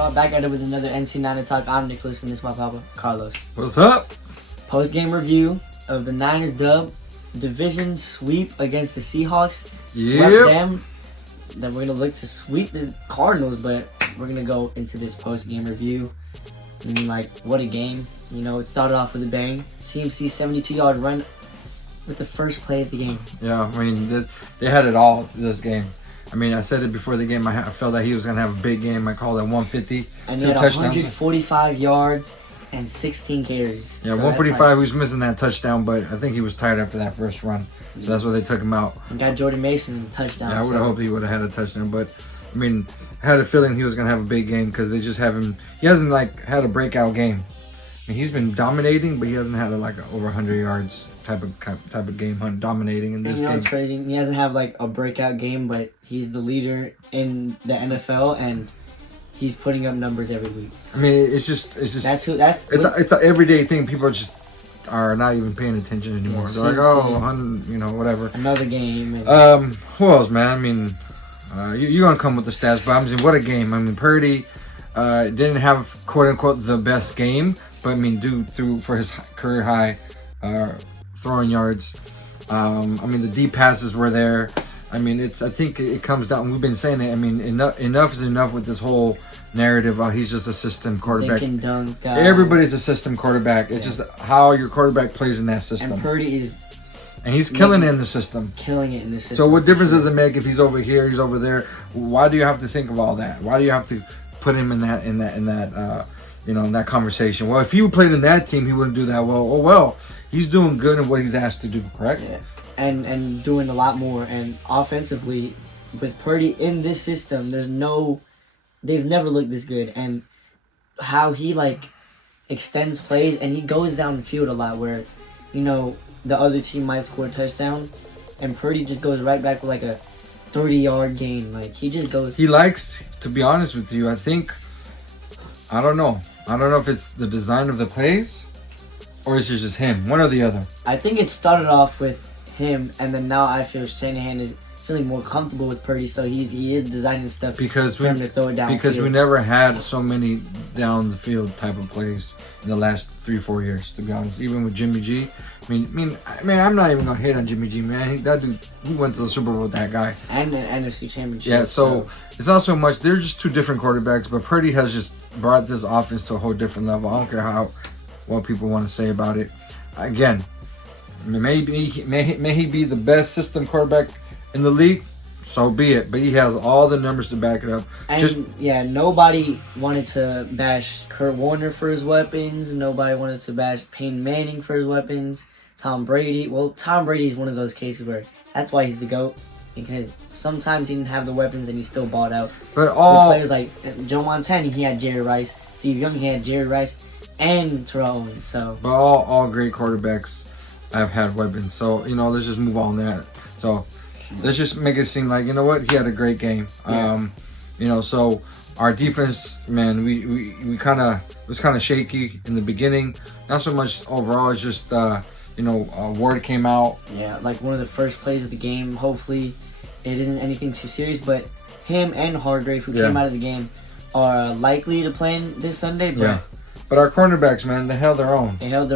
y'all? Back at it with another NC9 Talk. I'm Nicholas, and this is my papa, Carlos. What's up? Post-game review of the Niners dub. Division sweep against the Seahawks. Swept them. Then we're going to look to sweep the Cardinals, but we're going to go into this post-game review. I mean, like, what a game. You know, it started off with a bang. CMC 72-yard run with the first play of the game. Yeah, I mean, they had it all this game. I mean, I said it before the game. I felt that he was going to have a big game. I called it 150. And he had 145 yards and 16 carries. Yeah, so 145. He was missing that touchdown, but I think he was tired after that first run. So that's why they took him out. And got Jordan Mason a touchdown. Yeah, I would have hoped he would have had a touchdown. But, I mean, I had a feeling he was going to have a big game because they just have him. He hasn't, had a breakout game. I mean, he's been dominating, but he hasn't had, over 100 yards type of game, dominating in this game. It's crazy. He hasn't had, a breakout game, but he's the leader in the NFL, and he's putting up numbers every week. I mean, it's just. It's an everyday thing. People are not even paying attention anymore. They're like, whatever. Another game. Who else, man? I mean, you're gonna come with the stats, but I mean, what a game! I mean, Purdy didn't have quote unquote the best game, but I mean, threw for his career high throwing yards. I mean, the deep passes were there. I mean, I think it comes down. We've been saying it. I mean, enough is enough with this whole narrative. He's just a system quarterback. Dink and dunk guy. Everybody's a system quarterback. It's just how your quarterback plays in that system. And Purdy is. And he's killing it in the system. Killing it in the system. So what difference does it make if he's over here, he's over there? Why do you have to think of all that? Why do you have to put him in that conversation? Well, if he played in that team, he wouldn't do that well. Oh well, he's doing good in what he's asked to do, correct? Yeah. And doing a lot more. And offensively, with Purdy in this system, they've never looked this good. And how he extends plays and he goes down the field a lot where, the other team might score a touchdown, and Purdy just goes right back with a 30-yard gain. He just goes. He likes, to be honest with you, I don't know if it's the design of the plays, or it's just him, one or the other. I think it started off with him, and then now I feel Shanahan is feeling more comfortable with Purdy, so he is designing stuff for him to throw it down. Because we never had so many down the field type of plays in the last 3-4 years, to be honest. Even with Jimmy G. I mean, I'm not even gonna hate on Jimmy G, man. That dude, we went to the Super Bowl with that guy and an NFC Championship. Yeah, so it's not so much. They're just two different quarterbacks, but Purdy has just brought this offense to a whole different level. I don't care what people want to say about it. Again, may he be the best system quarterback in the league, so be it. But he has all the numbers to back it up. And nobody wanted to bash Kurt Warner for his weapons. Nobody wanted to bash Peyton Manning for his weapons. Tom Brady. Well, Tom Brady is one of those cases where that's why he's the GOAT. Because sometimes he didn't have the weapons and he still balled out. But all players like Joe Montana, he had Jerry Rice. Steve Young, he had Jerry Rice and Terrell Owens. So, but all great quarterbacks have had weapons. So let's just move on that. So let's just make it seem like he had a great game. Yeah. So our defense, man, we was kind of shaky in the beginning. Not so much overall. It's just Ward came out. Yeah, one of the first plays of the game. Hopefully, it isn't anything too serious. But him and Hargrave, who came out of the game, are likely to play this Sunday. But our cornerbacks, man, they held their own. They give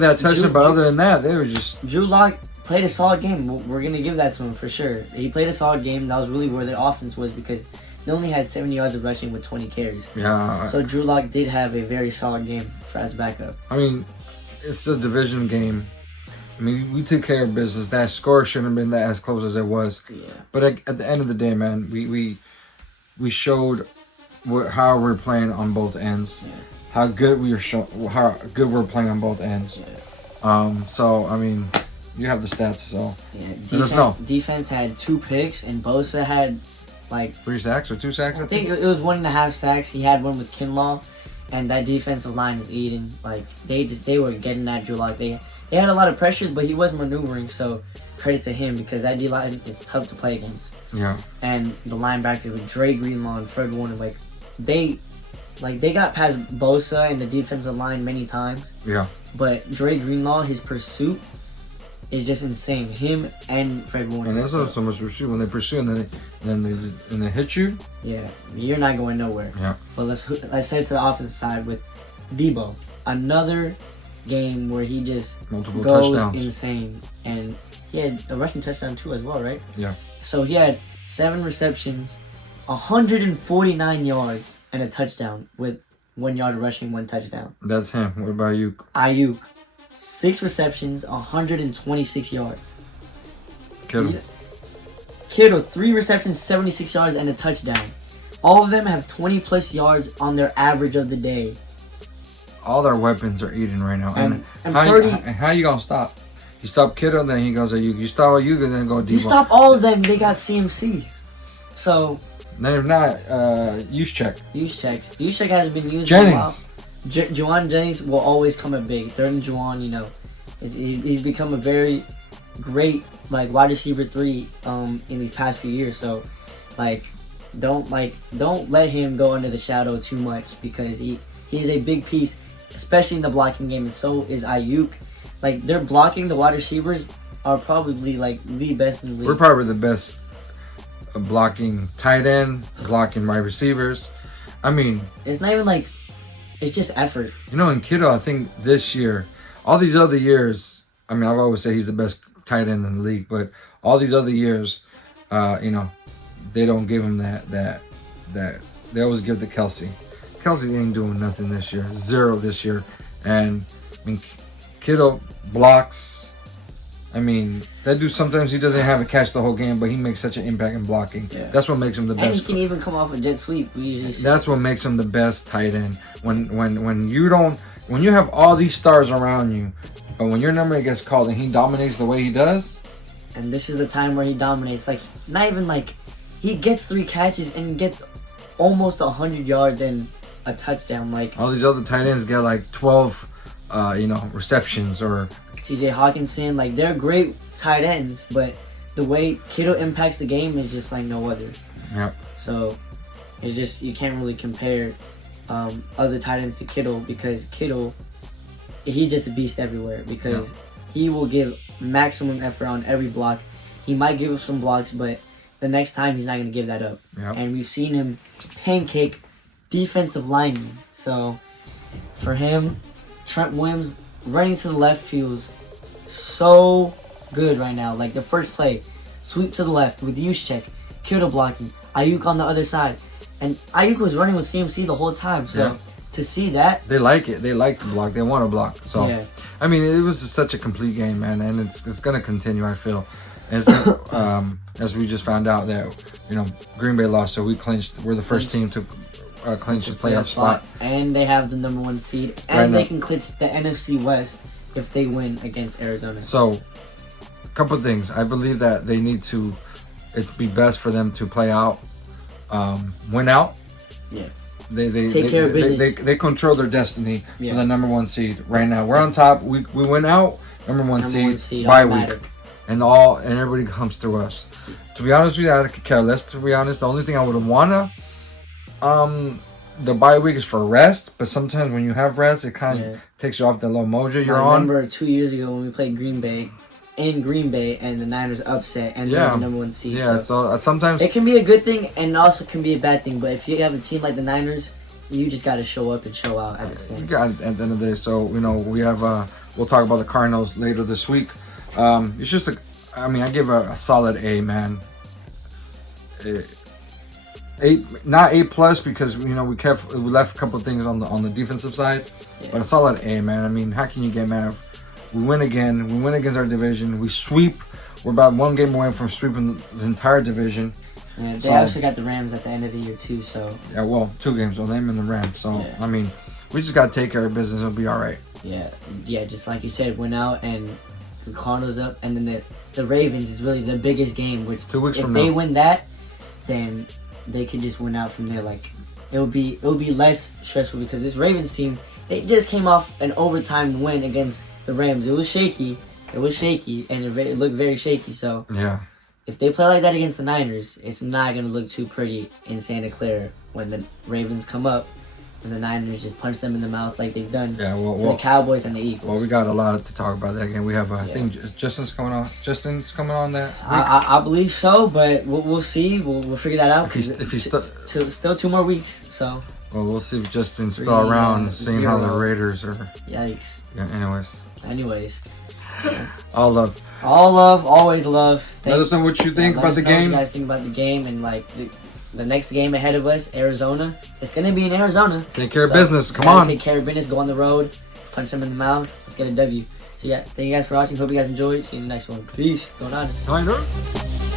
that touchdown, but other than that, they were just. Drew Lock played a solid game. We're going to give that to him for sure. He played a solid game. That was really where their offense was because they only had 70 yards of rushing with 20 carries. Yeah. So Drew Lock did have a very solid game as backup. I mean, it's a division game. I mean, we took care of business. That score shouldn't have been as close as it was. Yeah. But at the end of the day, man, we showed how we're playing on both ends. Yeah. How good we're playing on both ends. Yeah. So I mean, you have the stats. So let us know. Defense had 2 picks, and Bosa had 3 sacks or 2 sacks. I think it was 1.5 sacks. He had one with Kinlaw, and that defensive line is eating. They were getting at Drew Lock. They had a lot of pressures, but he was maneuvering. So credit to him because that D line is tough to play against. Yeah. And the linebackers with Dre Greenlaw and Fred Warner, they got past Bosa and the defensive line many times. Yeah. But Dre Greenlaw, his pursuit is just insane. Him and Fred Warner. And that's not so much pursue when they pursue and then they hit you. Yeah, you're not going nowhere. Yeah. But let's head to the offensive side with Debo. Another game where he just Multiple goes touchdowns. insane, and he had a rushing touchdown too as well, right? Yeah. So he had 7 receptions, 149 yards, and a touchdown with 1 yard rushing, 1 touchdown. That's him. What about you? Ayuk, 6 receptions, 126 yards. Kittle, 3 receptions, 76 yards, and a touchdown. All of them have 20 plus yards on their average of the day. All their weapons are eating right now. And how Purdy, how you gonna stop? You stop Kittle, then he goes Ayuk. You stop Ayuk, and then go Debo. you stop all of them, they got CMC. So Then if not, use check. Juszczyk hasn't been used Jennings. in a while. Juwan Jennings will always come up big. Third and Juwan, you know, he's become a very great like wide receiver 3 in these past few years. So don't let him go under the shadow too much, because he's a big piece, especially in the blocking game, and so is Ayuk. Like, they're blocking, the wide receivers are probably like the best in the league. We're probably the best blocking tight end, blocking wide receivers. I mean, It's not even like, it's just effort. you know, in Kittle, I think this year, all these other years, I mean, I've always said he's the best tight end in the league, but all these other years, you know, they don't give him that they always give to Kelsey. Kelsey ain't doing nothing this year, 0 this year, and I mean, Kittle blocks. I mean, that dude, sometimes he doesn't have a catch the whole game, but he makes such an impact in blocking. Yeah. That's what makes him the And he best. can even come off a jet sweep. We usually see. That's what makes him the best tight end. When you have all these stars around you, but when your number gets called and he dominates the way he does, And this is the time where he dominates. Like, not even like, he gets 3 catches and gets almost 100 yards and a touchdown. Like, all these other tight ends get like 12, receptions or. TJ Hawkinson, like, they're great tight ends, but the way Kittle impacts the game is just like no other. Yep. So you can't really compare other tight ends to Kittle, because Kittle, he's just a beast everywhere, because he will give maximum effort on every block. He might give up some blocks, but the next time he's not going to give that up. Yep. And we've seen him pancake defensive linemen. So for him, Trent Williams running to the left feels so good right now. Like, the first play, sweep to the left with Juszczyk, Kittle blocking, Ayuk on the other side. And Ayuk was running with CMC the whole time. So to see that, They like it. They like to block. They want to block. So, yeah. I mean, it was just such a complete game, man, and it's going to continue, I feel. As we just found out that, Green Bay lost, so we clinched. We're the first team to clinch the playoff spot. And they have the number 1 seed. And Right they now. can clinch the NFC West if they win against Arizona. So, a couple of things. I believe that they need to. It'd be best for them to play out, win out. Yeah. They Take care of business. They control their destiny for Yeah. the number 1 seed right now. We're on top. We went out number one seed by week, and everybody comes through us. To be honest with you, I could care less. To be honest, the only thing I would wanna, the bye week is for rest. But sometimes when you have rest, it kind of takes you off that low mojo you're on. I remember 2 years ago when we played Green Bay, and the Niners upset, and they're the number 1 seed. Yeah, so sometimes it can be a good thing and also can be a bad thing. But if you have a team like the Niners, you just got to show up and show out at this point. you got it at the end of the day. So we have we'll talk about the Cardinals later this week. It's just I give a solid A, man. 8, not A plus, because we left a couple of things on the defensive side, but a solid A, man. I mean, how can you get mad if we win again? We win against our division. We sweep. We're about 1 game away from sweeping the entire division. Yeah, they actually got the Rams at the end of the year too. So 2 games. Well, them and the Rams. So I mean, we just gotta take care of business. It'll be all right. Yeah. Just like you said, went out and the Cardinals up, and then the Ravens is really the biggest game. Which 2 weeks if from they now, win that, then they could just win out from there. Like, it'll be less stressful, because this Ravens team, they just came off an overtime win against the Rams. It was shaky, and it looked very shaky. So if they play like that against the Niners, it's not gonna look too pretty in Santa Clara when the Ravens come up and the Niners just punch them in the mouth like they've done Yeah, to the Cowboys and the Eagles. Well, we got a lot to talk about that game. We have, I think, Justin's coming on. Justin's coming on that week. I believe so, but we'll see. We'll figure that out. If he's still 2 more weeks, so. Well, we'll see if Justin's still around, seeing how the Raiders are. Yikes. Yeah, anyways. All love. All love, always love. Let us know what you think about the game. What you guys think about the game, and like the next game ahead of us, Arizona. It's gonna be in Arizona. Take care of business. Come on. Take care of business. Go on the road. Punch them in the mouth. Let's get a W. So yeah, thank you guys for watching. Hope you guys enjoyed. See you in the next one. Peace. Go Niners. Niners.